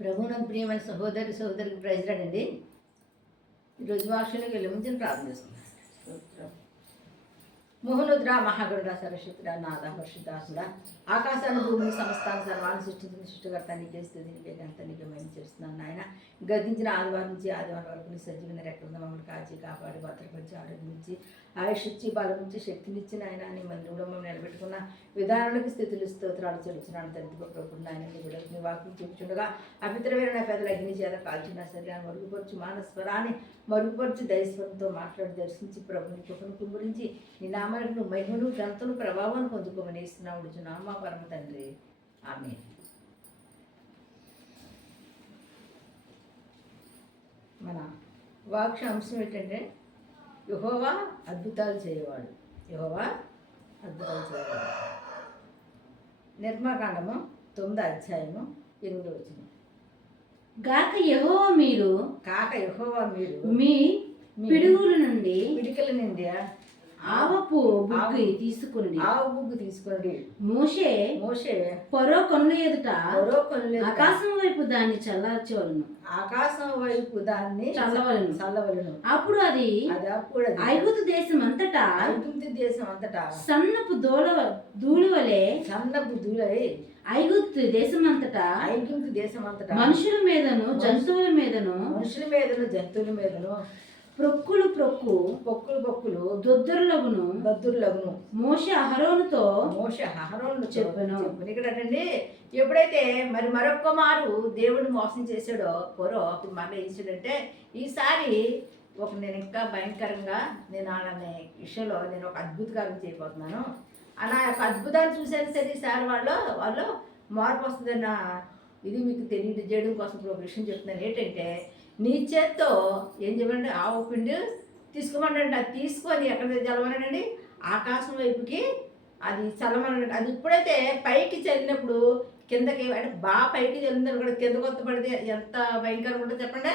ప్రభువునందు ప్రియమైన సహోదరికి ప్రైజ్లాడండి. ఈరోజు వాక్షలోకి వెళ్ళే ముందు ప్రార్థన చేసుకున్నాను. మోహనుద్ర మహాగరుడ సరస్వతుడ నాథ హర్షిదాసుడ ఆకాశాన్ని భూమిని సమస్తాన్ని సర్వాన్ని సృష్టించిన సృష్టికర్త నీకే స్థితి నీకే గంట నీకే మేము చేస్తున్నాను నాయన. గతించిన ఆదివారం నుంచి ఆదివారం వరకు నీ సజీవన రెక్కల మమ్మల్ని కాచి కాపాడి భద్రపరిచి ఆరోగ్యించి ఆయుష్ ఇచ్చి బలం ఇచ్చి శక్తినిచ్చిన ఆయన నీ మందిరంలో మమ్మల్ని నిలబెట్టుకున్న విధానాలకు స్థితులు స్తోత్రాలు చెల్లించినాను తండ్రి ప్రభుత్వం ఆయన నీ బిడ్డలకు నీ వాక్యం చెప్పుచుండగా అపిత్రమైన నా పెద్దల అగ్ని చేత కాల్చిన శరీరాన్ని మరుగుపరిచి మానస్వరాన్ని మరుగుపరిచి దైస్వరంతో మాట్లాడి దర్శించి ప్రభుని కృపను కుమ్మరించి నీ నామను మహిమను గంతను ప్రభావాన్ని పొందుకోమని ఇస్తున్నాడు నామా పరమ తండ్రి ఆమె. మన వాక్ష అంశం ఏంటంటే యెహోవా అద్భుతాలు చేయవాడు. యెహోవా అద్భుతాలు చేయవాడు. నిర్మాకాండము 9వ అధ్యాయము 8వ వచనం. గాక యెహోవా మీరు మీ పిడుగుల నుండి పిడికల నుండి ఆవు బుగ్గు తీసుకుని మోషే ఫరో కన్నుల ఎదుట ఆకాశం వైపు దాన్ని చల్లార్చవలను చల్లవలను. అప్పుడు అది ఐగుప్తు దేశం అంతటా సన్నపు ధూళి వలె ఐగుప్తు దేశం అంతటా మనుషుల మీదను జంతువుల మీదను పొక్కులు దొద్దురులగును మోషే అహరోనుతో చెప్పాను. ఇక్కడండి ఎప్పుడైతే మరొక్క మారు దేవుడు మోసం చేశాడో పొరో అప్పుడు మళ్ళీ ఏం చేశాడంటే ఈసారి నేను ఇంకా భయంకరంగా నేను అలానే విషయంలో నేను ఒక అద్భుతకారం చేయబోతున్నాను. అలా ఒక అద్భుతాన్ని చూశాను సరే ఈసారి వాళ్ళు మార్పు వస్తుందన్న ఇది మీకు తెలియజేయడం కోసం ఇప్పుడు ఒక విషయం చెప్తున్నాను. ఏంటంటే నీ చేత్తో ఏం చెప్పండి ఆవు పిండి తీసుకోమనండి. అది తీసుకొని ఎక్కడ చల్లమనండి ఆకాశం వైపుకి అది చల్లమనండి. అది ఇప్పుడైతే పైకి చల్లినప్పుడు కిందకి అంటే బాగా పైకి చల్లిందని కూడా కింద కొత్త పడితే ఎంత భయంకరంగా ఉంటుందో చెప్పండి.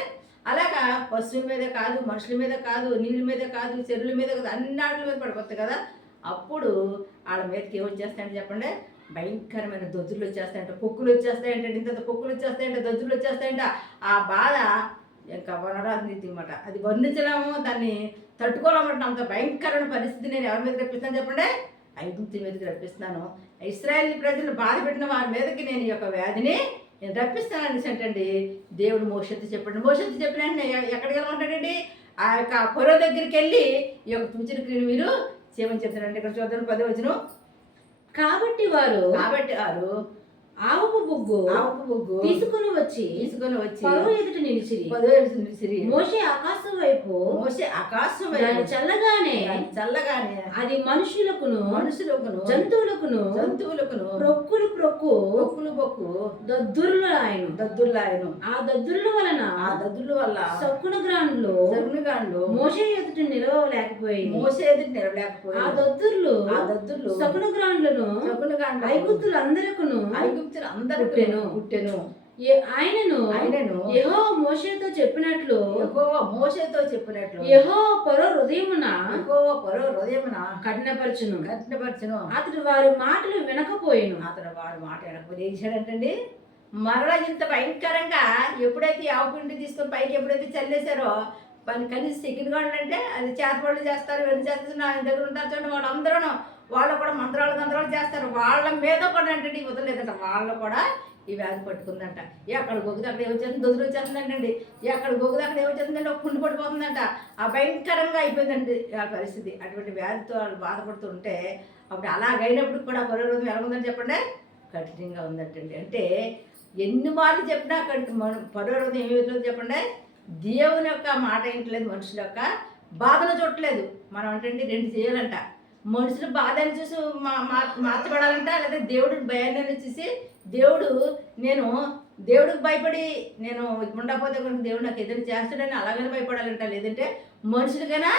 అలాగా పశువుల మీద కాదు, మనుషుల మీద కాదు, నీళ్ళ మీద కాదు, చెరువుల మీద కాదు, అన్నిటి మీద పడిపోతాయి కదా. అప్పుడు వాళ్ళ మీదకి ఏమొచ్చేస్తాయంటే చెప్పండి భయంకరమైన దొద్దులు వచ్చేస్తాయంట, పొక్కులు వచ్చేస్తాయంటే, ఇంత పొక్కులు వచ్చేస్తాయంటే, దొద్దులు వచ్చేస్తాయంట. ఆ బాధ ఇంకా వనరాజనీతి అనమాట. అది వర్ణించలేము, దాన్ని తట్టుకోవాలన్నమాట. అంత భయంకరమైన పరిస్థితి నేను ఎవరి మీద రప్పిస్తాను చెప్పండి ఐగుప్తు మీదకి రప్పిస్తున్నాను. ఇశ్రాయేల్ ప్రజలు బాధ పెట్టిన వారి మీదకి నేను ఈ యొక్క వ్యాధిని నేను రప్పిస్తాను అనేసి అంటండి దేవుడు మోషతో చెప్పిన ఎక్కడికి వెళ్ళమంటాడండి ఆ యొక్క పొరో దగ్గరికి వెళ్ళి ఈ యొక్క తుచిన క్రియను మీరు చేయమని చెప్తారండి. ఇక్కడ చూద్దాం 10వ వచనం. కాబట్టి వారు ఆవుపు బుగ్గు తీసుకుని వచ్చి ఫరో ఎదుట నిలిచిరి. మోషే ఆకాశం వైపు చల్లగానే అది మనుషులకును జంతువులకును ప్రొక్కు దద్దుర్లాయను. ఆ దద్దుర్ల వలన సొక్కున గ్రాండ్లు మోషే ఎదుట నిలవలేకపోయింది. ఆ దద్దుర్లు సొక్కున గ్రాండ్లను ఐగుప్తులందరకును పుట్టెను. ఆయనను యెహోవా మోషేతో చెప్పినట్లు యెహోవా ఫరో హృదయమున కఠినపరచును. అతడు వారి మాటలు వినకపోయిను. ఏం చేశాడంటండి మరలా ఇంత భయంకరంగా ఎప్పుడైతే ఆవు పిండి తీసుకొని పైకి ఎప్పుడైతే చల్లేశారో కనీసం సెకండ్ గార్డ్ అంటే అది చేతపళ్ళు చేస్తారు, ఇవన్నీ చేస్తారు, ఆయన దగ్గర ఉంటారు చూడండి. వాళ్ళు కూడా మంత్రాలు చేస్తారు. వాళ్ళ మీద కూడా అంటే వదలలేదంట. వాళ్ళు కూడా ఈ వ్యాధి పట్టుకుందంట. ఎక్కడ గొగ్గుది అక్కడ ఏమొచ్చేస్తుంది, దొదులు వచ్చేస్తుందంటండి. ఎక్కడ గొగ్గుది అక్కడ ఏమొచ్చేస్తుందంటే ఒక పుండు పడిపోతుందంట. ఆ భయంకరంగా అయిపోయిందండి ఆ పరిస్థితి. అటువంటి వ్యాధితో వాళ్ళు బాధపడుతుంటే అప్పుడు అలాగైనప్పుడు కూడా పరోరోధం ఎలా ఉందని చెప్పండి కఠినంగా ఉందంటండి. అంటే ఎన్ని మార్లు చెప్పినా పరోరోధం ఏమవుతుందో చెప్పండి దేవుని యొక్క మాట ఏంటలేదు, మనుషుల యొక్క బాధను చూడలేదు. మనం అంటే 2 చేయాలంట. మనుషుల బాధని చూసి మార్చబడాలంట, లేదా దేవుడి భయాన్ని చూసి దేవుడికి భయపడి నేను ఉండకపోతే దేవుడు నాకు ఏదైనా చేస్తాడని అలాగనే భయపడాలంట. లేదంటే మనుషులకైనా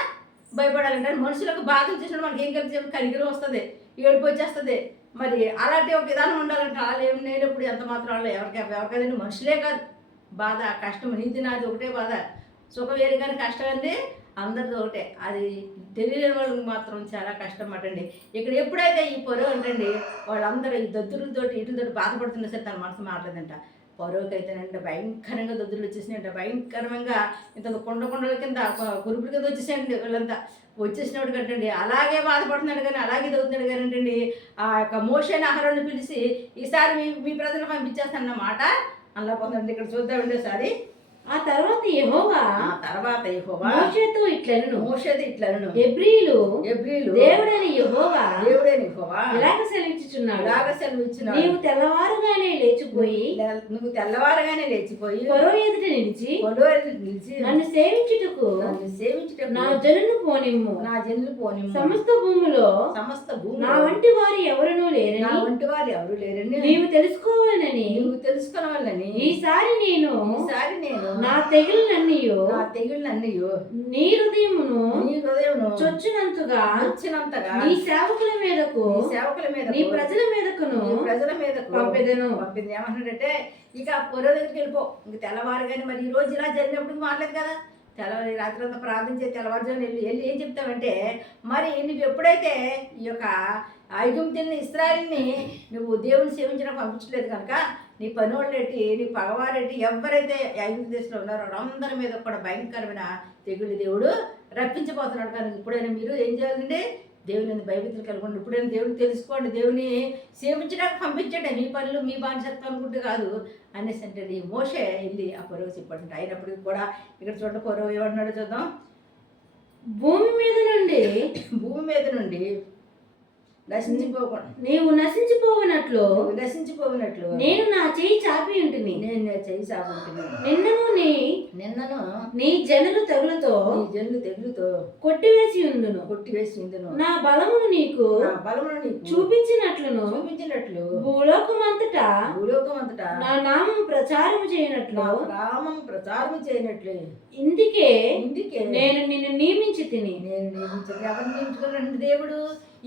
భయపడాలంటే మనుషులకు బాధలు చూసినప్పుడు మనకి ఏం కలిసి కనికరం వస్తుంది, ఏడుపు వచ్చేస్తుంది. మరి అలాంటి ఒక విధానం ఉండాలంట. అలా ఏం లేనప్పుడు ఎంత మాత్రం వాళ్ళు ఎవరికైనా మనుషులే కాదు బాధ కష్టం, నీతి నాది ఒకటే బాధ, సుఖం వేరు కానీ కష్టం అండి అందరిది ఒకటే. అది తెలియని వాళ్ళకి మాత్రం చాలా కష్టం అటండి. ఇక్కడ ఎప్పుడైతే ఈ పొరవ అంటండి వాళ్ళందరూ ఈ దద్దులతోటి వీటితోటి బాధపడుతున్నా సరే తన మనసు మారలేదంట. ఫరోకి అయితేనంటే భయంకరంగా దొద్దులు వచ్చేసినాయంట, భయంకరంగా ఇంత కొండల కింద గురుపుల కింద వచ్చేసాయండి వీళ్ళంతా. వచ్చేసినప్పుడు కట్టండి అలాగే బాధపడుతున్నాడు కానీ అలాగే దొరుకుతున్నాడు కానీ అంటండి ఆ యొక్క మోషేని అహరోను పిలిచి ఈసారి మీ ప్రజలు పంపించేస్తానన్నమాట అలా పోతుందండి. ఇక్కడ చూద్దామండి ఒకసారి. ఆ తర్వాత యెహోవా మోషేతో ఇట్లనెను, హెబ్రీయులు దేవుడైన యెహోవా ఇలాగ సెలవిచ్చుచున్నాడు, నీవు తెల్లవారుగానే లేచిపోయి ఫరో ఎదుట నిలిచి నన్ను సేవించుటకు నా జనులు పోనిమ్ము. సమస్త భూమిలో నా వంటి వారు ఎవరునూ లేరని నీవు తెలుసుకోవాలని ఈసారి నేను నా తెగులన్నీయు నీ హృదయమును చొచ్చినంతగా నీ సేవకుల మీదకు నీ ప్రజల మీదకును పంపెదను. ఏమంటున్నాడంటే ఇక పొర దగ్గరికి వెళ్ళిపో, ఇంక తెల్లవారు కానీ మరి ఈ రోజు ఇలా జరిగినప్పుడు మారలేదు కదా, తెల్లవారి రాత్రి అంతా ప్రార్థన చేసి తెల్లవారుజామున వెళ్ళి ఏం చెప్తావంటే, మరి నువ్వు ఎప్పుడైతే ఈ యొక్క ఐగుప్తుల్ని ఇశ్రాయేలుని నువ్వు దేవుని సేవించడం పంపించలేదు కనుక నీ పనోళ్ళేటి నీ పగవారేటి ఎవరైతే ఐగుప్తు దేశంలో ఉన్నారో అందరి మీద కూడా భయంకరమైన తెగులు దేవుడు రప్పించబోతున్నాడు. కానీ ఇప్పుడైనా మీరు ఏం చేయాలండి, దేవుని భయభక్తులు కలుగుండి, ఇప్పుడైనా దేవుని తెలుసుకోండి, దేవుని సేవించడానికి పంపించండి, మీ పనులు మీ బానిసత్వం అనుకుంటే కాదు అనేసి అంటే ఈ మోషే వెళ్ళి ఆ పొరవ చెప్పండి. అయినప్పటికీ కూడా ఇక్కడ చూడండి పొరవ ఏమన్నాడు చూద్దాం. భూమి మీద నుండి నీవు నశించిపోవునట్లు నేను నా చెయ్యి చాపి ఉంటుంది. నిన్నను నీ జనులు తెగులుతో కొట్టివేసి ఉందును. నా బలమును నీకు చూపించినట్లు భూలోకమంతటా నా నామం ప్రచారము చేయనట్లు ఇందుకే నేను నిన్ను నియమించి తిని. ఎవరు నియమించుకున్నాడు దేవుడు?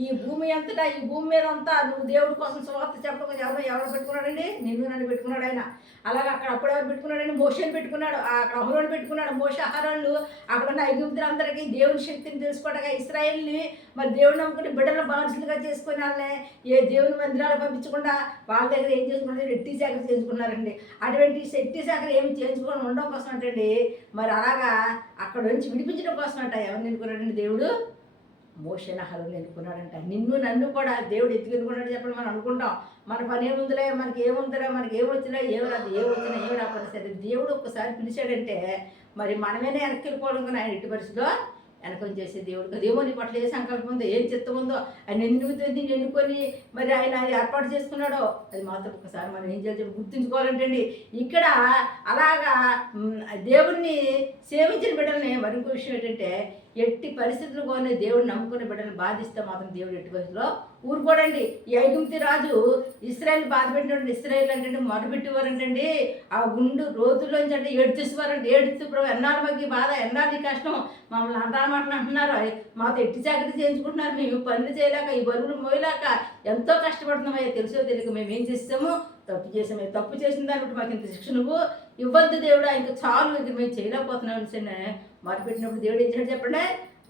ఈ భూమి అంతటా, ఈ భూమి మీద అంతా నువ్వు దేవుడి కోసం సువార్త చెప్పడం ఎవరు పెట్టుకున్నాడండి? నన్ను పెట్టుకున్నాడు ఆయన. అలాగే అక్కడ అప్పుడు ఎవరు పెట్టుకున్నాడండి? మోషేని పెట్టుకున్నాడు, అక్కడ అహరోను పెట్టుకున్నాడు. మోషే అహరోన్లు అక్కడ ఉన్న ఐగుప్తులందరికీ దేవుని శక్తిని తెలుసుకోవడానికి ఇశ్రాయేల్ని మరి దేవుడు నమ్ముకుని బిడ్డలను బానిసలుగా చేసుకుని వాళ్ళని ఏ దేవుని మందిరాలు పంపించకుండా వాళ్ళ దగ్గర ఏం చేసుకున్నారు? ఎట్టి శాఖ చేయించుకున్నారండి. అటువంటి ఎట్టి శాఖలు ఏమి చేయించుకొని ఉండడం కోసం అంటండి మరి అలాగా అక్కడ నుంచి విడిపించడం కోసం అంట ఎవరిని ఎన్నుకున్నాడండి దేవుడు? మోషేని అహరోనుని ఎన్నుకున్నాడంట. నిన్ను నన్ను కూడా దేవుడు ఎత్తుకెన్నుకున్నాడు చెప్పండి. మనం అనుకుంటాం మన పని ఏముందిలే, మనకి ఏమొచ్చినా ఏమి రాకుండా సరే దేవుడు ఒక్కసారి పిలిచాడంటే మరి మనమేనే వెనక్కి వెళ్ళిపోవడం ఆయన ఎట్టి పరిస్థితిలో వెనకం చేసే దేవుడు కదేమో నీ పట్ల ఏ సంకల్పం ఉందో ఏం చిత్తం ఉందో ఆయన ఎన్నుకొని మరి ఆయన ఏర్పాటు చేసుకున్నాడో అది మాత్రం ఒకసారి మనం ఏం చేయాలి గుర్తుంచుకోవాలంటండి. ఇక్కడ అలాగా దేవుణ్ణి సేవించిన బిడ్డల్ని మరింకో విషయం ఏంటంటే ఎట్టి పరిస్థితులు కొన్ని దేవుడిని నమ్ముకునే బిడ్డలు బాధిస్తే మాత్రం దేవుడు ఎట్టి పరిస్థితిలో ఊరుకోడండి. ఈ ఐగుప్తు రాజు ఇశ్రాయేల్ బాధ పెట్టినటువంటి ఇశ్రాయేల్ అంటే మొదలుపెట్టేవారంటండి ఆ గుండు రోజుల్లోంచి అంటే ఏడుచేసేవారంటే ఏడుస్తూ ప్రభు ఎన్నాళ్ళు మాకు బాధ ఎన్నాళ్ళు కష్టం మమ్మల్ని మాటలు అంటున్నారు, మాతో ఎట్టి జాగ్రత్త చేయించుకుంటున్నారు, మేము పనులు చేయలేక ఈ బరువులు మోయలేక ఎంతో కష్టపడుతున్నామయ్యా, తెలుసో తెలియక మేము ఏం చేస్తాము తప్పు చేసిన దాన్ని బట్టి మాకు ఇంత శిక్ష నువ్వు ఇవ్వద్దు దేవుడా, ఇంకా చాలు ఇంక మేము చేయలేకపోతున్నాం అని మొదలుపెట్టినప్పుడు దేవుడు ఏం చేయాడు చెప్పండి.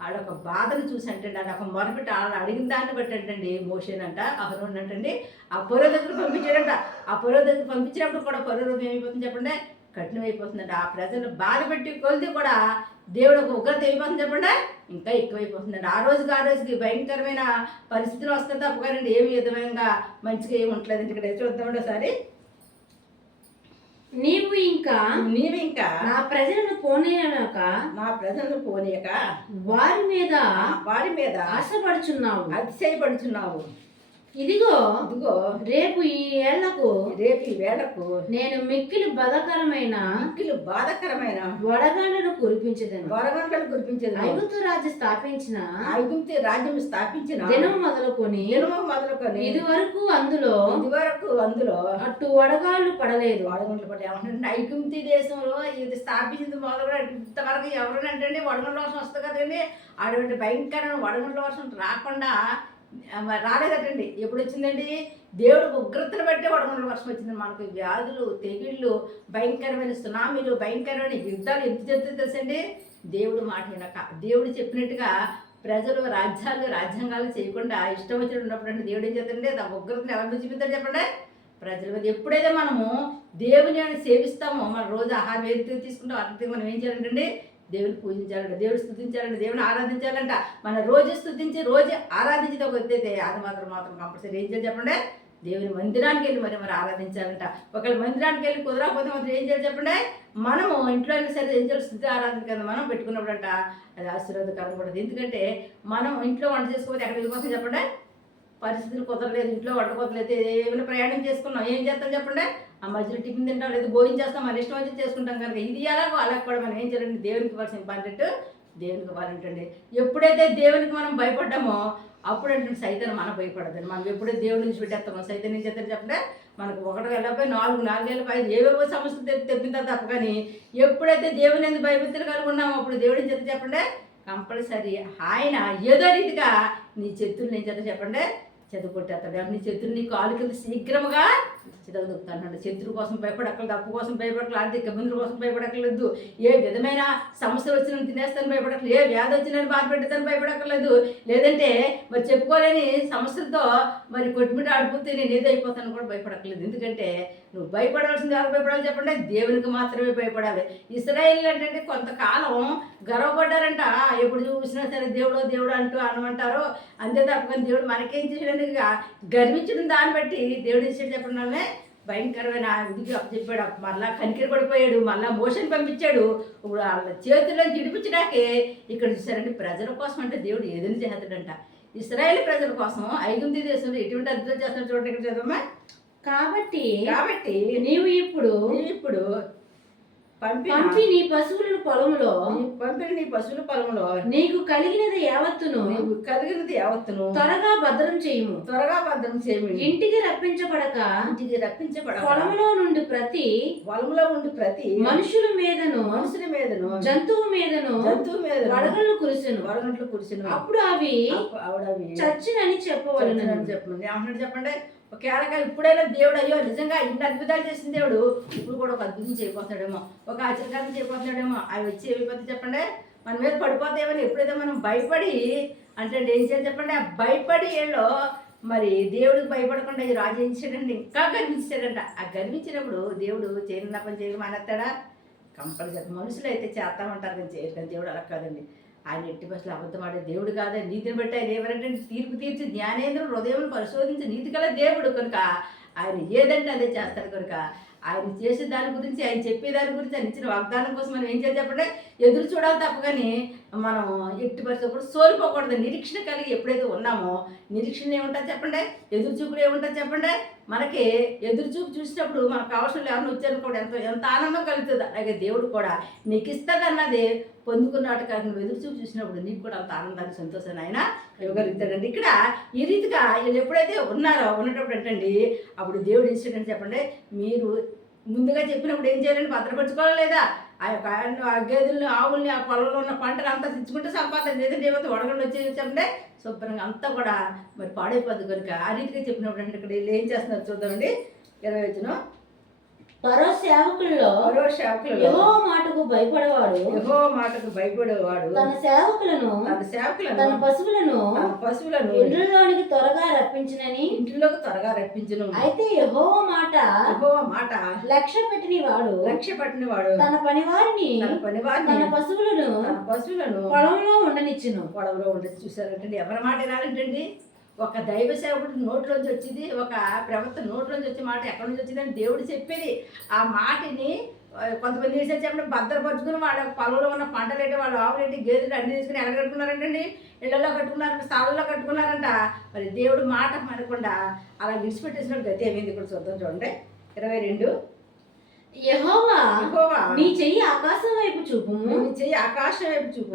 ఆడొక బాధను చూసి అంటే ఆడొక మొదలుపెట్టి ఆడ అడిగిన దాన్ని బట్టి అంటండి మోషేనంట అహరోను అంటండి ఆ పొర దగ్గర పంపించాడంట. ఆ పొర దగ్గర పంపించినప్పుడు కూడా పొర రోజు ఏమైపోతుంది చెప్పండి, కఠినమైపోతుందంట. ఆ ప్రజలు బాధ పెట్టి కొలిది కూడా దేవుడు ఒక ఉగ్రత అయిపోతుంది చెప్పండి, ఇంకా ఎక్కువైపోతుందండి. ఆ రోజుకి భయంకరమైన పరిస్థితులు వస్తుంది తప్పగానండి ఏమి విధంగా మంచిగా ఏమి ఉండలేదండి. ఇక్కడ చూద్దామండి ఒకసారి. నీవు ఇంకా నా ప్రజలను పోనీయక వారి మీద ఆశపడుచున్నావు, అతిశయపడుచున్నావు. ఇదిగో రేపు ఈ వేళకు నేను మిక్కిలి బాధకరమైన వడగండ్లను కురిపించదను. ఐగుప్తు రాజ్యం స్థాపించిన దినము మొదలుకొని ఇది వరకు అందులో అటు వడగాళ్ళు పడలేదు. ఐగుప్తు దేశంలో ఇది స్థాపించింది మొదలు ఇంతవరకు ఎవరైనా వడగండ్ల వర్షం వస్తుంది కదండి, అటువంటి భయంకరమైన వడగండ్ల వర్షం రాకుండా రాలేదటండి. ఎప్పుడు వచ్చిందండి? దేవుడు ఉగ్రతను బట్టి వడగండ్ల వర్షం వచ్చింది. మనకు వ్యాధులు తెగుళ్ళు భయంకరమైన సునామీలు భయంకరమైన యుద్ధాలు ఎంత జరుగుతుందో తెలుసండి. దేవుడు మాట వినక దేవుడు చెప్పినట్టుగా ప్రజలు రాజ్యాంగాలు చేయకుండా ఇష్టం వచ్చినట్టు ఉన్నప్పుడు అంటే దేవుడు ఏం చేస్తాడంటే ఆ ఉగ్రతను ఎవరిని చూపిస్తాడు చెప్పండి, ప్రజల మీద ఎప్పుడైతే మనము దేవుని అని సేవిస్తామో మన రోజు ఆహారం ఏదైతే తీసుకుంటామో అతిథి మనం ఏం చేయాలంటే దేవుని పూజించాలంట, దేవుడు స్తుతించాలంట, దేవుని ఆరాధించాలంట. మన రోజు స్తుతించి రోజు ఆరాధించేది ఒక ఎత్తైతే అది మాత్రం కంపల్సరీ ఏం చేయాలి చెప్పండి, దేవుని మందిరానికి వెళ్ళి మరి ఆరాధించాలంట. ఒకవేళ మందిరానికి వెళ్ళి కుదరకపోతే మాత్రం ఏం చేయాలి చెప్పండి, మనము ఇంట్లో అయినా సరే ఏం చేయాలి, స్థుతి ఆరాధన కింద మనం పెట్టుకున్నప్పుడంట అది ఆశీర్వాదకరం కూడా. ఎందుకంటే మనం ఇంట్లో వంట చేసుకోకపోతే ఎక్కడ వెళ్ళిపోతాం చెప్పండి, పరిస్థితులు కుదరలేదు, ఇంట్లో వండుకోవట్లేదు, ఏమైనా ప్రయాణం చేసుకున్నాం ఏం చేస్తాం చెప్పండి, ఆ మధ్యలో టిఫిన్ తింటాం, లేదా భోజనం చేస్తాం, మన ఇష్టం వచ్చి చేసుకుంటాం కనుక ఇది అలా కూడా మనం ఏం చేయాలండి, దేవునికి ఇవ్వాల్సిన ఇంపార్టెంట్ దేవునికి ఇవ్వాలంటండి. ఎప్పుడైతే దేవునికి మనం భయపడ్డామో అప్పుడు అంటే సైతం మనం భయపడదండి. మనం ఎప్పుడైతే దేవుడి నుంచి పెట్టేస్తామో సైతం నుంచి చేస్తాను చెప్పండి, మనకు 1 వెళ్ళిపోయి 4 వెళ్ళిపోయి ఏవేవో సమస్యలు తెప్పిందా తప్ప. కానీ ఎప్పుడైతే దేవుని ఎందుకు భయభక్తులు కలిగి ఉన్నామో అప్పుడు దేవుడిని చేత చెప్పండి కంపల్సరీ ఆయన ఏదో రీతిగా నీ శత్రువులు నేను చేత చెప్పండి చెదగొట్టేస్తాడు. నీ శత్రువు నీ కాలు కింద శీఘ్రముగా చెదగొడుతాడు. శత్రువు కోసం భయపడక్కర్లేదు, అప్పు కోసం భయపడక్కలేదు, ఆర్థిక ఇబ్బందుల కోసం భయపడక్కర్లేదు, ఏ విధమైన సమస్యలు వచ్చినా తినేస్తాను భయపడక్కలేదు, ఏ వ్యాధి వచ్చినా బాధపెడతాను భయపడక్కర్లేదు, లేదంటే మరి చెప్పుకోలేని సమస్యలతో మరి కొట్టుమిట ఆడిపోతే నేను ఏదో అయిపోతాను కూడా భయపడక్కర్లేదు. ఎందుకంటే నువ్వు భయపడవలసింది ఎవరు భయపడాలి చెప్పండి, దేవునికి మాత్రమే భయపడాలి. ఇశ్రాయేలు అంటే కొంతకాలం గర్వపడ్డారంట, ఎప్పుడు చూసినా సరే దేవుడు అంటూ అనమంటారు. అంతే తప్ప దేవుడు మనకేం చేసాడు, గర్వించడం దాన్ని బట్టి దేవుడు ఇచ్చాడు చెప్పడం భయంకరమైన విధికి చెప్పాడు. మళ్ళా కనికిరి పడిపోయాడు, మళ్ళా మోషన్ పంపించాడు. ఇప్పుడు వాళ్ళ చేతుల్లో జిడిపించడాకే ఇక్కడ చూసారండి. ప్రజల కోసం అంటే దేవుడు ఏదైనా చేస్తాడంట. ఇశ్రాయేలు ప్రజల కోసం ఐగుప్తు దేశంలో ఎటువంటి అద్భుతం చేస్తున్నాడు చూడండి ఇక్కడ చదవమ్మా. కాబట్టి నీవు ఇప్పుడు పంపి నీ పశువుల పొలంలో నీకు కలిగినది యావత్తును త్వరగా భద్రం చేయము. ఇంటికి రప్పించబడక పొలంలో నుండి ప్రతి మనుషుల మీదను జంతువు మీదను వడగళ్ళు కురిసెను. అప్పుడు అవి చచ్చినని చెప్పవలెను. చెప్పండి ఒకవేళ ఇప్పుడైనా దేవుడు అయ్యో నిజంగా ఇన్ని అద్భుతాలు చేసిన దేవుడు ఇప్పుడు కూడా ఒక అద్భుతం చేయబోతున్నాడేమో, ఒక ఆశ్చర్యకారం చేయబోతున్నాడేమో. అవి వచ్చి ఏమైపోతే చెప్పండి మన మీద పడిపోతాయేమని ఎప్పుడైతే మనం భయపడి అంటే ఏం చేయాలి చెప్పండి, ఆ భయపడి ఏళ్ళో మరి దేవుడికి భయపడకుండా ఈ రాజు ఏం చేశాడంటే ఇంకా గర్వించాడంట. ఆ గర్వించినప్పుడు దేవుడు చేయని పని చేయడం మానేస్తాడా? కంపల్సరీ. మనుషులు అయితే చేస్తామంటారు కానీ చేయరు, కానీ దేవుడు అలా కాదండి. ఆయన ఎట్టి బస్సులు అబద్ధం ఆడే దేవుడు కాదా, నీతిని బట్టి ఆయన ఎవరంటే తీర్పు తీర్చి జ్ఞానేంద్రుడు హృదయం పరిశోధించి నీతి గల దేవుడు కనుక ఆయన ఏదంటే అదే చేస్తాడు. కనుక ఆయన చేసే దాని గురించి, ఆయన చెప్పే దాని గురించి, ఆయన ఇచ్చిన వాగ్దానం కోసం మనం ఏం చేయాలి చెప్పండి, ఎదురు చూడాలి తప్ప. కానీ మనం ఎట్టి పరిస్థితులు సోలిపోకూడదు. నిరీక్షణ కలిగి ఎప్పుడైతే ఉన్నామో నిరీక్షణ ఏముంటుంది చెప్పండి, ఎదురు చూపులు ఏముంటుంది చెప్పండి. మనకి ఎదురు చూపు చూసినప్పుడు మనకు కావాల్సిన ఎవరిని వచ్చారనుకోండి ఎంత ఆనందం కలుగుతుంది. అలాగే దేవుడు కూడా నీకు ఇస్తాడన్నది పొందుకున్నట్టు కాదు, నువ్వు ఎదురు చూపు చూసినప్పుడు నీకు కూడా అంత ఆనందాన్ని సంతోషాన్ని ఆయన ఇవ్వగలుగుతాడండి. ఇక్కడ ఈ రీతిగా వీళ్ళు ఎప్పుడైతే ఉన్నప్పుడు ఏంటండి అప్పుడు దేవుడు ఇస్తాడని చెప్పండి, మీరు ముందుగా చెప్పినప్పుడు ఏం చేయాలండి, భద్రపరచుకోవాలి లేదా ఆ గేదెల్ని ఆవుల్ని ఆ పొలంలో ఉన్న పంటలు అంతా తెచ్చుకుంటే సంపాదన లేదంటే ఏమైతే వడగండి వచ్చి చెప్పండి శుభ్రంగా అంతా కూడా మరి పాడైపోద్ది. కనుక ఆ రీతిగా చెప్పినప్పుడు అంటే ఇక్కడ వీళ్ళు ఏం చేస్తున్నారు చూద్దామండి. 20 వచ్చిన ఫరో సేవకుల్లో యెహోవా మాటకు భయపడేవాడు తన సేవకులను తన పశువులను ఇంట్లోకి త్వరగా రప్పించును. అయితే యెహోవా మాట లక్ష్య పెట్టిన వాడు తన పనివారిని తన పశువులను పొలంలో ఉండనిచ్చును. చూసారంటే ఎవరి మాట వినాలంటండి, ఒక దైవ సేవకుడి నోట్లోంచి వచ్చింది, ఒక ప్రవక్త నోట్లోంచి వచ్చే మాట ఎక్కడి నుంచి వచ్చిందని దేవుడు చెప్పేది. ఆ మాటని కొంతమంది చేసేది చెప్పండి భద్రపరుచుకుని వాళ్ళ పొలంలో ఉన్న పంటలేంటి, వాళ్ళ ఆవులేంటి, గేదెలు అన్ని తీసుకుని ఎలా కట్టుకున్నారంటండి, ఇళ్లలో కట్టుకున్నారు, స్థానంలో కట్టుకున్నారంట. మరి దేవుడు మాట మనకుండా అలా విడిచిపెట్టేసినట్టు గతి ఏమైంది ఇక్కడ చూద్దాం చూడండి. 22 యెహోవా నీ చెయ్యి ఆకాశం వైపు చూపుము,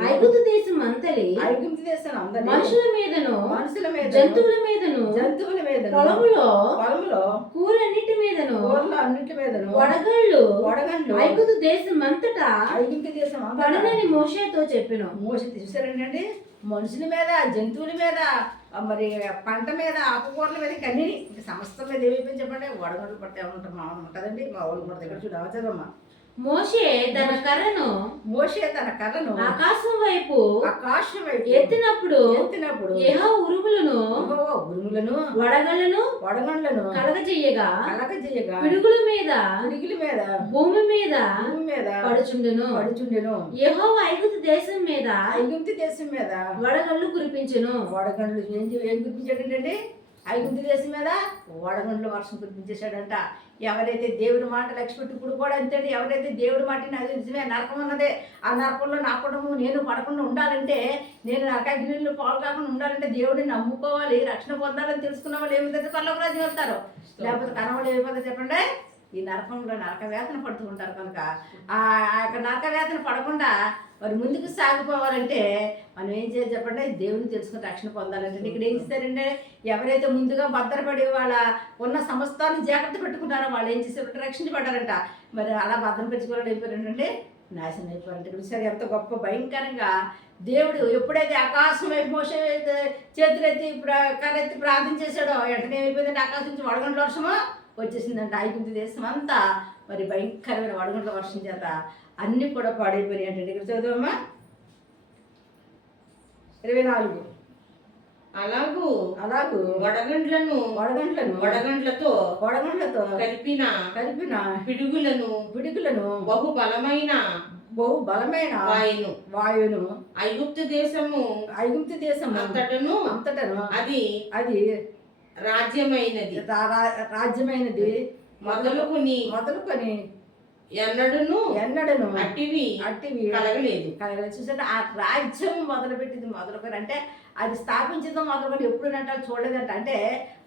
ఐగుప్తు దేశం అంతలి మనుషుల మీదను జంతువుల మీదను పొలములో కూరన్నిటి మీదను వడగళ్ళు ఐగుప్తు దేశం అంతటా పడనని మోషేతో చెప్పెను. మోషే చూసారండి, మనుషుల మీద జంతువుల మీద మరి పంట మీద ఆకుకూరల మీద కన్నీ ఇంకా సమస్తం మీద ఏమైపోయింది చెప్పండి, వడగళ్ళు పడితే ఏమంటారు మా ఉంటుందండి, మా వాళ్ళు కూడా దగ్గర చూడ అవసరమ్మా మోషే తన కర్రను తన కర్రను ఆకాశం వైపు ఎత్తినప్పుడు యెహోవా ఉరుములను వడగళ్లను కలగజేయగా పిడుగుల మీద భూమి మీద పడుచుండెను యెహోవా ఐగుప్తు దేశం మీద వడగళ్ళు కురిపించెను. వడగండ్లు ఏం కురిపించాడంటే ఐగుప్తు దేశం మీద వడగండ్లు వర్షం కురిపించేశాడంట. ఎవరైతే దేవుడి మాట లక్ష్య పెట్టి ఇప్పుడు కూడా అంతే, ఎవరైతే దేవుడి మాట అది నిజమే నరకం ఉన్నదే, ఆ నరకంలో నా కుటుంబం నేను పడకుండా ఉండాలంటే, నేను నరకాగ్నిలో పాలు కాకుండా ఉండాలంటే దేవుడిని నమ్ముకోవాలి, రక్షణ పొందాలని తెలుసుకున్న వాళ్ళు ఏమిటంటే పర్లోక రాజ్యం వెళ్తారు. లేకపోతే కనవాళ్ళు ఏమైపోతే చెప్పండి, ఈ నరకంలో నరక వేతన పడుతుంటారు. కనుక ఆ యొక్క నరక వేతన పడకుండా మరి ముందుకు సాగిపోవాలంటే మనం ఏం చేయాలి చెప్పండి, దేవుని తెలుసుకుని రక్షణ పొందాలంటే ఇక్కడ ఏం చేశారంటే, ఎవరైతే ముందుగా భద్రపడి వాళ్ళ ఉన్న సమస్తాన్ని జాగ్రత్త పెట్టుకుంటారో వాళ్ళు ఏం చేశారంటే రక్షించబడ్డారంట. మరి అలా భద్రం పెంచుకోవడం అయిపోయారంటే నాశనం అయిపోయారంటే. ఇక్కడ సరే ఎంత గొప్ప భయంకరంగా దేవుడు ఎప్పుడైతే ఆకాశం వైపు మోసే చేతులెత్తి కరెత్తి ప్రార్థన చేశాడో వెంటనే ఏమైపోయిందంటే ఆకాశం నుంచి వడగండ్ల వర్షమో వచ్చేసిందంట. ఐగుప్తు దేశం అంతా మరి భయంకరమైన వడగండ్ల వర్షం చేత అన్నీ కూడా పాడైపోయినాయి అంటే. ఇక్కడ చదువమ్మా 24. అలాగూ వడగండ్లతో కలిపిన పిడుగులను బహు బలమైన వాయును ఐగుప్తు దేశము అంతటను అది రాజ్యమైనది మొదలుకొని ఎన్నడను అట్టివి కలగలేదు. చూసారా, ఆ రాజ్యం మొదలుపెట్టింది మొదలుకొని అంటే అది స్థాపించిందో మొదలుకొని ఎప్పుడు అంటే చూడలేదంట. అంటే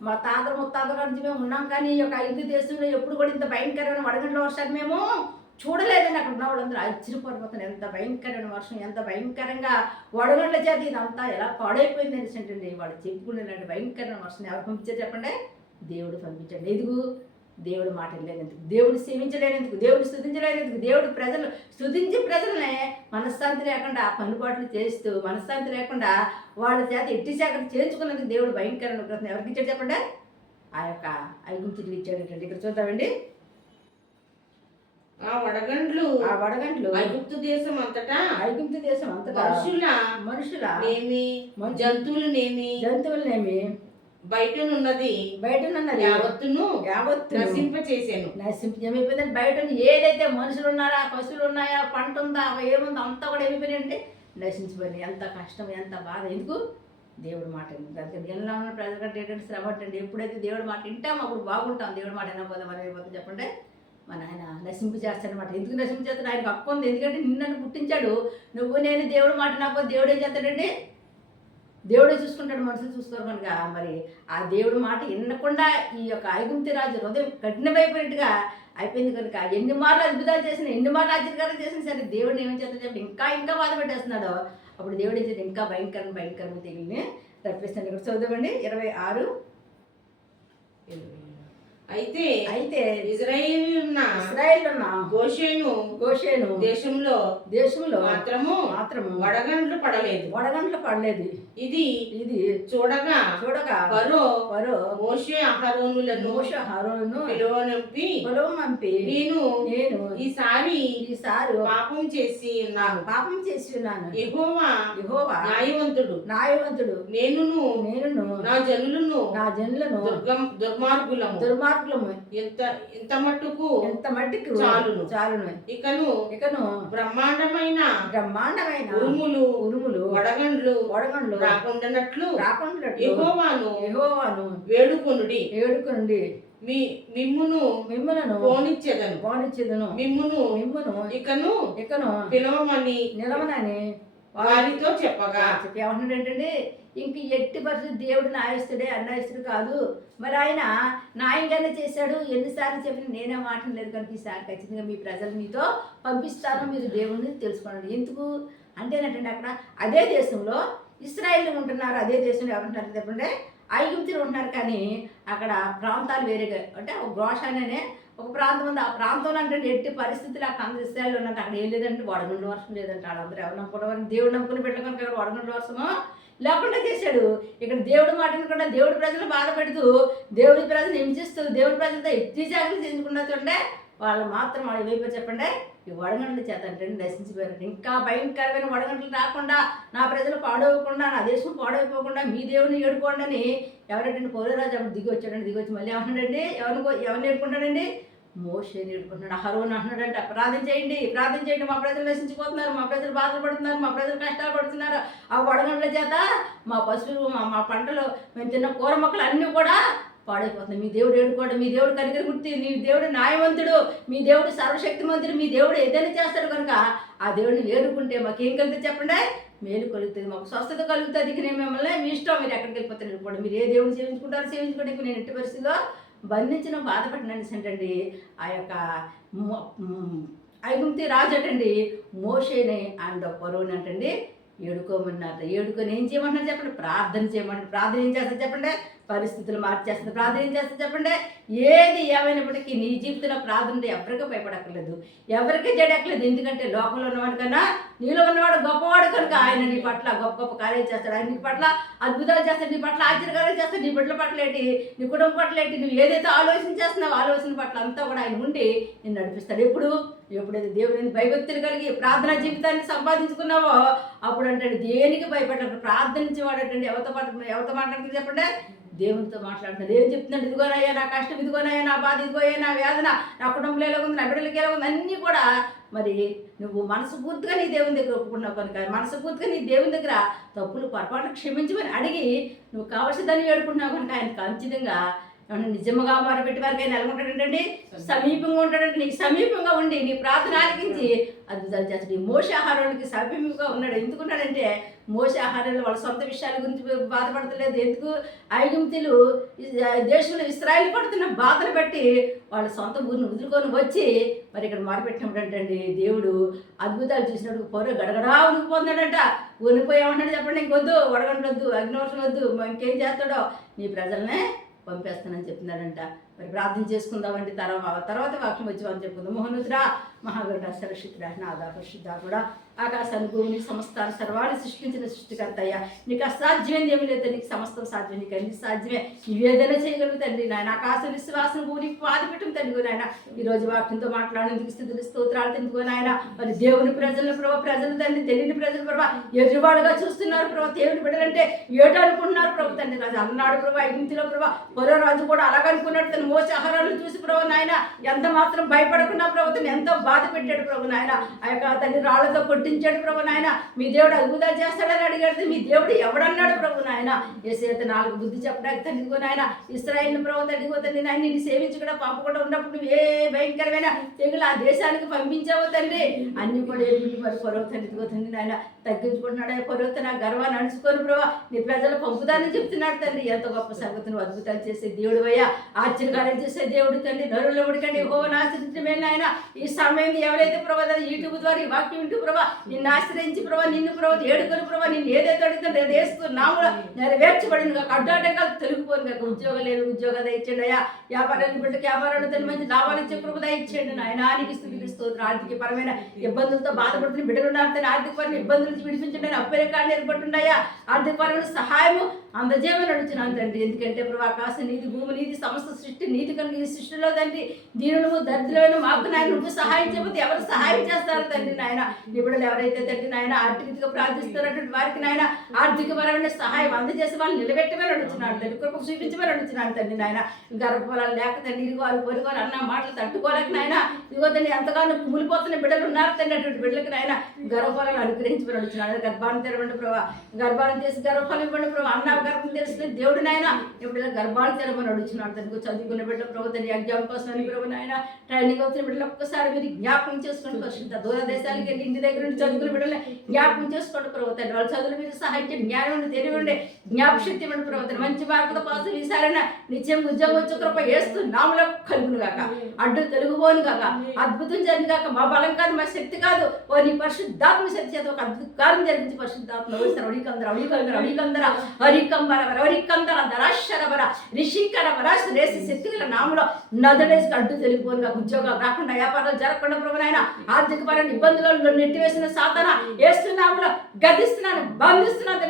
మా తాత ముత్తాత నుంచి మేము ఉన్నాం, కానీ ఈ యొక్క ఐదు దేశంలో ఎప్పుడు కూడా ఇంత భయంకరమైన వడగండ్ల వర్షాలు మేము చూడలేదని అక్కడ ఉన్న వాళ్ళందరూ ఆశ్చర్యపడిపోతున్నారు. ఎంత భయంకరమైన వర్షం, ఎంత భయంకరంగా వడగండ్ల చేత ఇదంతా ఎలా పాడైపోయింది అనేసి అంటే వాళ్ళు చెప్పుకునేలాంటి భయంకరమైన వర్షం ఎవరు పంపించారు చెప్పండి? దేవుడు పంపించండి. ఎదుగు దేవుడు మాట లేనందుకు, దేవుడు సేవించలేనందుకు, దేవుడు స్తుతించలేనందుకు, దేవుడు స్తుతించే ప్రజలనే మనశ్శాంతి లేకుండా పనుపాట్లు చేస్తూ మనశ్శాంతి లేకుండా వాళ్ళ చేత ఎట్టి జాగ్రత్త చేయించుకున్నందుకు దేవుడు భయంకరమైన ప్రశ్న ఎవరికి ఇచ్చాడు చెప్పండి? ఆ యొక్క ఐగుప్తుడికి ఇచ్చాడు. ఇక్కడ చూద్దామండి. ఆ వడగండ్లు ఐగుప్తు దేశం అంతటా మనుషుల జంతువులనేమి బయటనున్నది యావత్తును నశింపచేసాను. ఏమైపోయిందంటే బయట ఏదైతే మనుషులు ఉన్నారా, పశువులు ఉన్నాయా, పంట ఉందా, ఏముందో అంతా కూడా ఏమైపోయినాయంటే నశించిపోయినాయి. ఎంత కష్టం, ఎంత బాధ. ఎందుకు? దేవుడి మాట దానికి ఎలా ఉన్న ప్రజల కంటే ఏంటంటే శ్రమ అంటే ఎప్పుడైతే దేవుడి మాట వింటామో అప్పుడు బాగుంటాం. దేవుడి మాట వినకపోతే మనం అయిపోతుంది చెప్పండి, మన ఆయన నశింపు చేస్తాడనమాట. ఎందుకు నశింపు చేస్తాడు? ఆయనకు హక్కు ఉంది. ఎందుకంటే నిన్ను పుట్టించాడు. నువ్వు నేను దేవుడు మాట వినకపోతే దేవుడు ఏం చేస్తాడండి? దేవుడే చూసుకుంటాడు, మనుషులు చూసుకోరు. కనుక మరి ఆ దేవుడి మాట వినకుండా ఈ యొక్క ఐగుప్తు రాజు హృదయం కఠినమైపోయినట్టుగా అయిపోయింది. కనుక ఎన్ని మార్లు అద్భుతాలు చేసిన, ఎన్ని మార్లు ఆశ్చర్యకారం చేసిన సరే దేవుడు ఏమని చేస్తా చెప్పి ఇంకా బాధ పెట్టేస్తున్నాడు. అప్పుడు దేవుడు ఏం చేసి ఇంకా భయంకరమైన తెగుల్ని రప్పిస్తాడు. ఇక్కడ చదువుకోండి 26. అయితే ఇజ్రాయేలున్న గోషేను దేశంలో మాత్రము వడగండ్లు పడలేదు. ఇది చూడగా ఫరో మోషే అహరోనులను పిలువనంపి నేను ఈసారి పాపం చేసి ఉన్నాను. యెహోవా న్యాయవంతుడు. నేనును నా జనులను దుర్మార్గులము ఎంత మట్టుకు చాలును. ఇకను బ్రహ్మాండమైన ఉరుములు వడగండ్లు రాకుండానట్లు యెహోవాను వేడుకొనుడి. మిమ్మును పోనిచ్చెదను. మిమ్మును ఇకను పిలవమని నిలవనని వారితో చెప్పగా ఏమంటున్నాడు ఏంటంటే, ఇంక ఎట్టి పరిస్థితి దేవుడు న్యాయస్తుడే, అన్యాయస్తుడు కాదు. మరి ఆయన న్యాయంగానే చేశాడు. ఎన్నిసార్లు చెప్పిన నేనే మాటలు లేదు కనుక ఈసారి ఖచ్చితంగా మీ ప్రజలు మీతో పంపిస్తాను, మీరు దేవుడిని తెలుసుకోండి. ఎందుకు అంటేనంటే అక్కడ అదే దేశంలో ఇశ్రాయేలు ఉంటున్నారు. అదే దేశంలో ఎవరుంటారు చెప్పండి? ఐగుప్తులు ఉంటున్నారు. కానీ అక్కడ ప్రాంతాలు వేరేగా, అంటే ఒక గోషానే ఒక ప్రాంతం ఉంది. ఆ ప్రాంతంలో అంటే ఎట్టి పరిస్థితులు అక్కడ అందరు ఇశ్రాయేలు ఉన్నట్టు అక్కడ ఏం లేదంటే వడగండ్ల వర్షం లేదంటే వాళ్ళందరూ ఎవరు నమ్ముకోవడం దేవుడు నమ్ముకుని పెట్టడం కనుక అక్కడ వడగండ్ల వర్షమో లేకుండా చేశాడు. ఇక్కడ దేవుడు మాట్లాడకుండా దేవుడి ప్రజలు బాధపెడుతూ దేవుడి ప్రజలు హింసిస్తూ దేవుడి ప్రజలతో ఎత్తి జాగ్రత్త చేసుకున్న చూడండి వాళ్ళు మాత్రం వాళ్ళు ఏమైపోయి చెప్పండి, ఈ వడగండ్ల చేత అంటే నశించిపోయారు. ఇంకా భయంకరమైన వడగంటలు రాకుండా, నా ప్రజలు పాడవకుండా, నా దేశం పాడైపోకుండా మీ దేవుడిని ఏడుకోండి అని ఎవరంటే కోరేరాజు అప్పుడు దిగి వచ్చి మళ్ళీ ఏమన్నాడండి, ఎవరిని ఏడుకుంటాడండి, మోషేని ఏడుకుంటున్నాడు. అహరోను అంటున్నాడంటే ప్రార్థన చేయండి, మా ప్రజలు నశించిపోతున్నారు, మా ప్రజలు బాధలు పడుతున్నారు, మా ప్రజలు కష్టాలు పడుతున్నారు. ఆ వడగండ్ల చేత మా పశువులు మా పంటలు మేము తిన్న కూర మొక్కలు అన్నీ కూడా పాడైపోతుంది. మీ దేవుడు ఏడుకోవడం, మీ దేవుడు కనికరమూర్తి, మీ దేవుడు న్యాయవంతుడు, మీ దేవుడు సర్వశక్తిమంతుడు, మీ దేవుడు ఏదైనా చేస్తాడు కనుక ఆ దేవుడిని వేడుకుంటే మాకేం కలుగుతుంది చెప్పండి, మేలు కలుగుతుంది, మాకు స్వస్థత కలుగుతుంది. ఇక నేను మిమ్మల్ని మీ ఇష్టం, మీరు ఎక్కడికి వెళ్ళిపోతారు వెళ్ళిపోండి, మీరు ఏ దేవుడిని సేవించుకుంటారో నేను ఎట్టి పరిస్థితిలో బంధించిన బాధపడినని అంటండి. ఆ యొక్క ఐగుప్తు రాజు అంటండి మోషేని అండ్ ఫరోని అంటండి ఏడుకోమన్నారు. ఏడుకొని ఏం చేయమంటున్నారు చెప్పండి, ప్రార్థన చేయమంటారు. ప్రార్థన ఏం చేస్తారు చెప్పండి, పరిస్థితులు మార్చేస్తుంది. ప్రార్థన ఏం చేస్తుంది చెప్పండి, ఏది ఏమైనప్పటికీ నీ జీవితంలో ప్రార్థన ఎవరికి భయపడక్కర్లేదు, ఎవరికి జడక్కర్లేదు. ఎందుకంటే లోకంలో ఉన్నవాడు కన్నా నీలో ఉన్నవాడు గొప్పవాడు కనుక ఆయన నీ పట్ల గొప్ప గొప్ప కార్యాలు చేస్తాడు. ఆయన నీ పట్ల అద్భుతాలు చేస్తాడు, నీ పట్ల ఆశ్చర్యకార్యాలు చేస్తాడు, నీ బిడ్డల పట్ల ఏంటి, నీ కుటుంబం పట్ల ఏంటి, నువ్వు ఏదైతే ఆలోచన చేస్తున్నావు ఆలోచన పట్ల అంతా కూడా ఆయన ఉండి నిన్ను నడిపిస్తాడు. ఎప్పుడైతే దేవుడిని భయభక్తులు కలిగి ప్రార్థనా జీవితాన్ని సంపాదించుకున్నావో అప్పుడు అంటే దేనికి భయపడ్డాడు. ప్రార్థించేవాడటండి ఎవరితో మాట్లాడుతుంది చెప్పండి, దేవునితో మాట్లాడుతున్నాడు. ఏం చెప్తున్నాడు, ఇదిగోనయ్యా నా కష్టం, ఇదిగోనయ్యా నా బాధ, ఇదిగోయ్యా నా వేదన, నా కుటుంబంలో ఎలా ఉంది, నా బిడ్డలకి ఎలా ఉంది, అన్నీ కూడా మరి నువ్వు మనస్ఫూర్తిగా నీ దేవుని దగ్గర ఒప్పుకున్నావు కనుక మనస్ఫూర్తిగా నీ దేవుని దగ్గర తప్పులు పొరపాటు క్షమించమని అడిగి నువ్వు కావలసిన దాన్ని వేడుకుంటున్నావు కనుక ఆయన ఖచ్చితంగా నిజముగా మొరపెట్టి వారికి ఆయన ఎలా ఉంటాడంటండి, సమీపంగా ఉంటాడంటే నీ సమీపంగా ఉండి నీ ప్రార్థన ఆలకించి అద్భుతాలు చేస్తాడు. ఈ మోషే ఆహారానికి సమీపంగా ఉన్నాడు. ఎందుకున్నాడంటే మోషే ఆహారాలు వాళ్ళ సొంత విషయాల గురించి బాధపడతలేదు. ఎందుకు ఐగుప్తీయులు దేశంలో ఇశ్రాయేలు పడుతున్న బాధను బట్టి వాళ్ళ సొంత ఊరిని వదులుకొని వచ్చి మరి ఇక్కడ మొరపెట్టినప్పుడు అంటండి దేవుడు అద్భుతాలు చూసినప్పుడు పొర గడగడా ఉనికిపోతున్నాడంట. ఉనిపోయి ఏమంటాడు చెప్పండి, ఇంకొద్దు, వడగంటొద్దు, అగ్నివర్షం వద్దు, ఇంకేం చేస్తాడో నీ ప్రజలనే పంపేస్తానని చెప్తున్నాడంట. మరి ప్రార్థన చేసుకుందామంటే తర్వాత వాక్యం వచ్చి వాళ్ళు చెప్పుకుందాం. మోహనుద్రా మహాగరుడ సరస్వతుడా నాదా పరిశుద్ధ కూడా ఆకాశాన్ని భూమిని సమస్తాన్ని సర్వాన్ని సృష్టించిన సృష్టికర్త అయ్యా, నీకు అసాధ్యమైంది ఏమి లేదు, నీకు సమస్తం సాధ్యం, నీకు అన్ని సాధ్యమే, నువ్వేదైనా చేయగలుగుతండి నాయన. ఆకాశం విశ్వాసం భూమికి పాదిపెట్టం తండ్రి నాయన. ఈరోజు వాక్యంతో మాట్లాడేందుకు స్థితులు స్తోత్రాలు తెందుకో నాయన. మరి దేవుని ప్రజలను ప్రభావ ప్రజలు తండ్రి తెలియని ప్రజలు ప్రభావ ఎదురువాడుగా చూస్తున్నారు ప్రభావ. దేవుని బిడ్డలంటే ఏటో అనుకుంటున్నారు ప్రభు తండ్రి రాజు అన్నాడు ప్రభావ. ఐగుప్తులో ప్రభావ పొరో రాజు కూడా అలాగనుకున్నాడు. తను మోసే ఆహారాలను చూసి ప్రభు నాయన ఎంత మాత్రం భయపడకుండా ప్రభుత్వం ఎంతో బాధ పెట్టాడు ప్రభు నాయన. ఆ యొక్క తండ్రి రాళ్లతో కొట్టించాడు ప్రభు నాయన. మీ దేవుడు అద్భుతాలు చేస్తాడని అడిగాడు. మీ దేవుడు ఎవడన్నాడు ప్రభు నాయన. ఏసేత 4 బుద్ధి చెప్పడానికి తండ్రిగో నాయన ఇశ్రాయేలు ప్రభు తండ్రిగో తండ్రి నాయన నిన్ను సేవించకుండా పంపకుండా ఉన్నప్పుడు నువ్వు ఏ భయంకరమైన తెగులు ఆ దేశానికి పంపించావో తండ్రి అన్ని కూడా ఎదుగు మరి పొరవ తండ్రిగో తండ్రి నాయన తగ్గించుకుంటున్నాడు. పొరవతో నా గర్వాన్ని అణుచుకొని ప్రభావ నీ ప్రజలు పంపుతానని చెప్తున్నాడు తండ్రి. ఎంత గొప్ప సంగతిని అద్భుతాలు చేసే దేవుడు అయ్యా, ఆశ్చర్యకార్యం చేసే దేవుడు తండ్రి. నరుల ఉడికండి యెహోవాను ఆశ్రయించడమే నాయన. ఈ సమయం ఎవరైతే ప్రభావ యూట్యూబ్ ద్వారా ఈ వాక్యం వింటూ ప్రభావ నిన్ను ఆశ్రయించి ప్రభావ నిన్ను ప్రభావ ఏడుకొని ప్రభావ నిన్ను ఏదైతే అడుగుతుందో అది వేస్తున్నాము నెరవేర్చబడింది కాక అడ్డాటంగా తొలగిపోను కాక ఉద్యోగం లేదు ఉద్యోగాలు ఇచ్చేయండి అయ్యా. వ్యాపారాలు బిడ్డకి వ్యాపారాలు తను మంచి లాభాలు ఇచ్చే ప్రభావ ఇచ్చేయండి నాయనానికి స్థితికి స్తోత్రం. ఆర్థిక పరమైన ఇబ్బందులతో బాధపడుతున్న బిడ్డలు ఉన్నారు తను ఆర్థిక పరమైన ఇబ్బందుల నుంచి విడిపించండి. అప్పేరకాన్ని ఏర్పడుతున్నాయా ఆర్థిక పరమైన సహాయము అందజేయమని అడుగుతున్నాను తండ్రి. ఎందుకంటే ప్రభావ ఆకాశ నీతి భూమి నీతి సమస్త సృష్టి నీతి కనుక ఈ సృష్టిలో తండ్రి దీనులు దరిద్రులైన మాకు నాయన నువ్వు సహాయం చేయకపోతే ఎవరు సహాయం చేస్తారు తండ్రి నాయన. నీ బిడ్డలు ఎవరైతే తండ్రి నాయన ఆర్థికంగా ప్రార్థిస్తున్నటువంటి వారికి నాయన ఆర్థికపరమైన సహాయం అందజేసి వాళ్ళు నిలబెట్టమని అడుగుతున్నాడు తండ్రి. కృప చూపించమని అడుగుతున్నాను తండ్రి నాయన. గర్భఫలాలు లేక తండ్రి ఇదిగో వాళ్ళు పొరుగోరు అన్న మాటలు తట్టుకోలేక నాయన ఇదిగో తండ్రి ఎంతగానో కుమిలిపోతున్న బిడ్డలు ఉన్నారు తండ్రి. అటువంటి బిడ్డలకు నాయన గర్భఫలాలు అనుగ్రహించమని అడుగుతున్నాడు. గర్భాన్ని తెరవండి ప్రభావ, గర్భాన్ని చేసి గర్భఫలం ఇవ్వండి ప్రభావ. అన్న గర్భం తెలిసిన దేవుడు నాయన ఇప్పుడు గర్భాలు తెరవని అడుగుతున్నాడు తండ్రి. చదువుకున్న బిడ్డ ప్రభు తండ్రి ఎగ్జామ్ కోసం అని ప్రభు నాయన ట్రైనింగ్ అవుతున్న బిడ్డలు ఒక్కసారి మీరు జ్ఞాపకం చేసుకోండి. పరిశుద్ధ దూర దేశాలకి వెళ్ళి ఇంటి దగ్గర నుండి చదువుకున్న బిడ్డలు జ్ఞాపకం చేసుకోండి ప్రభు తండ్రి. వాళ్ళ చదువుల మీద సహాయం చేయండి, జ్ఞానం ఉండి తెలివండి, జ్ఞాపశక్తి ఇవ్వండి ప్రభు తండ్రి. మంచి మార్కులతో పాస్ ఈసారైనా నిత్యం ఉద్యోగం వచ్చే కృప వేస్తూ నామలో కలుగును గాక, అడ్డు తెలుగుపోను గాక, అద్భుతం జరిగింది కాక. మా బలం కాదు మా శక్తి కాదు, ఓ నీ పరిశుద్ధాత్మ శక్తి చేత ఒక అద్భుతాన్ని జరిగించి పరిశుద్ధాత్మ అడికందర అడికందర అడికందర హరికంబర హరికందర దరాశరవర రిషికర వరాశ రేసి శక్తిగల నామలో నదడేసి అడ్డు తెలుగుపోను గాక. ఉద్యోగాలు రాకుండా వ్యాపారాలు జరగకుండా ప్రభు నాయన ఆర్థిక పరమైన ఇబ్బందులలో నెట్టివేసిన సాతాన ఏస్తున్నాములో గదిస్తున్నాను బంధిస్తున్నాను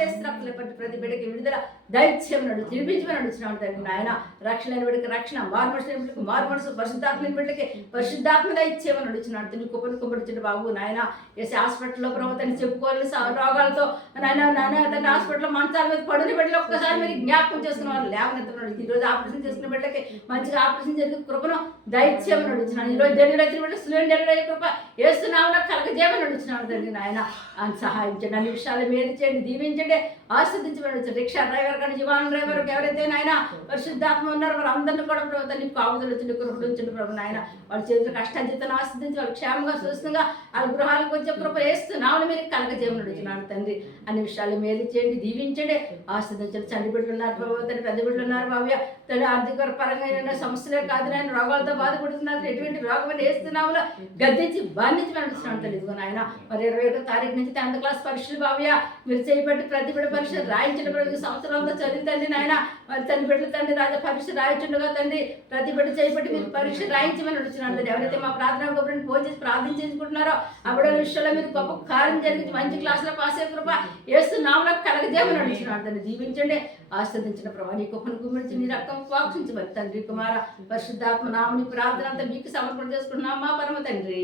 ప్రతి బిడ్డకి విడుదల దైత్యం నడు తినిపించమని నడుచున్నాడు తండ్రి నాయన. రక్షణ లేని బిడ్డకి రక్షణ, మారుమనసు లేని బిడ్డకి మారుమనసు, పరిశుద్ధాత్మ లేని బిడ్డకి పరిశుద్ధాత్మ దైత్యమని నడుచున్నాడు తండ్రి. కుప్పని కుప్పడుచుండు బాబు నాయన. వేసి హాస్పిటల్లో ప్రభుత్వాన్ని చెప్పుకోవాలి రోగాలతో నాయన తండ్రి. హాస్పిటల్లో మంచాల మీద పడుని బిడ్డలు ఒక్కసారి మీరు జ్ఞాపకం చేసుకున్న వాళ్ళు లేవనెత్తున్నాడు. ఈరోజు ఆపరేషన్ చేసుకున్న బిడ్డకి మంచిగా ఆపరేషన్ జరిగిన కృపను దైత్యం నడుచున్నాను. ఈరోజు డెలివరీ వచ్చిన బిడ్డ స్లోని డెలివరీ కృప వేస్తున్నామని కలగజేయమని నడుచున్నాడు తండ్రి నాయన. ఆయన సహాయం చేయండి, అన్ని విషయాలు మేలు చేయండి, దీవించండి, ఆస్వాదించమని నడుచండి. రిక్షా డ్రైవర్ కానీ విమానం డ్రైవర్ ఎవరైతే నాయన పరిశుద్ధాత్మ ఉన్నారో వారు అందరినీ కూడా ప్రభుత్వం నీకు కాపుదలు వచ్చింది, కృపడు వచ్చింది ప్రభు నాయన. వాళ్ళ చేతులు కష్టాజితను ఆస్వాదించి వాళ్ళు క్షేమంగా సుస్థంగా వాళ్ళ గృహాలకు వచ్చే కృప వేస్తున్నామని మీరు కలగజేయమని నడుచున్నాడు తండ్రి. అన్ని విషయాలు మేలు చేయండి, దీవించండి, ఆస్వాదించండి. చండి బిడ్డలు ఉన్నారు ప్రభు తండ్రి, పెద్ద బిడ్డలు ఉన్నారు భావ్య తండ్రి. ఆర్థిక పరంగా సమస్యలే కాదు నాయన, రోగాలతో బాధపడుతున్నారు. ఎటువంటి రోగం వేస్తున్నాములో గద్దించి బంధించి నడుస్తున్నాడు తండ్రి. ఇదిగో నాయన మరి 21వ తారీఖు నుంచి 10th క్లాస్ పరీక్షలు భావ్య మీరు చేయబట్టి ప్రతి బిడ్డ పరీక్ష రాయించిన ప్రతి సంవత్సరంలో చదివితండి నాయన. మరి తండ్రి బిడ్డలు తండ్రి రాజా పరీక్ష రాయించుండగా తండ్రి ప్రతి బిడ్డ చేయబట్టి మీరు పరీక్ష రాయించమని నడుచున్నాడు తండ్రి. ఎవరైతే మా ప్రార్థన గొప్పని ఫోన్ చేసి ప్రార్థించుకుంటున్నారో ఆ బిడ్డల విషయంలో మీరు గొప్ప కార్యం జరిగించి మంచి క్లాసులో పాస్ అయ్యే కృప వేస్తున్నాములో కలగజేయమని నడుచున్నాడు తండ్రి. దీవించండి, ఆస్వాదించిన ప్రభావ నీ గొప్పను గురించి నీ రక్తం పాక్షించమని తండ్రి కుమార పరిశుద్ధాత్మ నామని ప్రార్థన అంతా మీకు సమర్పణ చేసుకుంటున్నాం మా పరమ తండ్రి.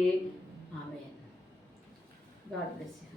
ఆమేన్. God bless you.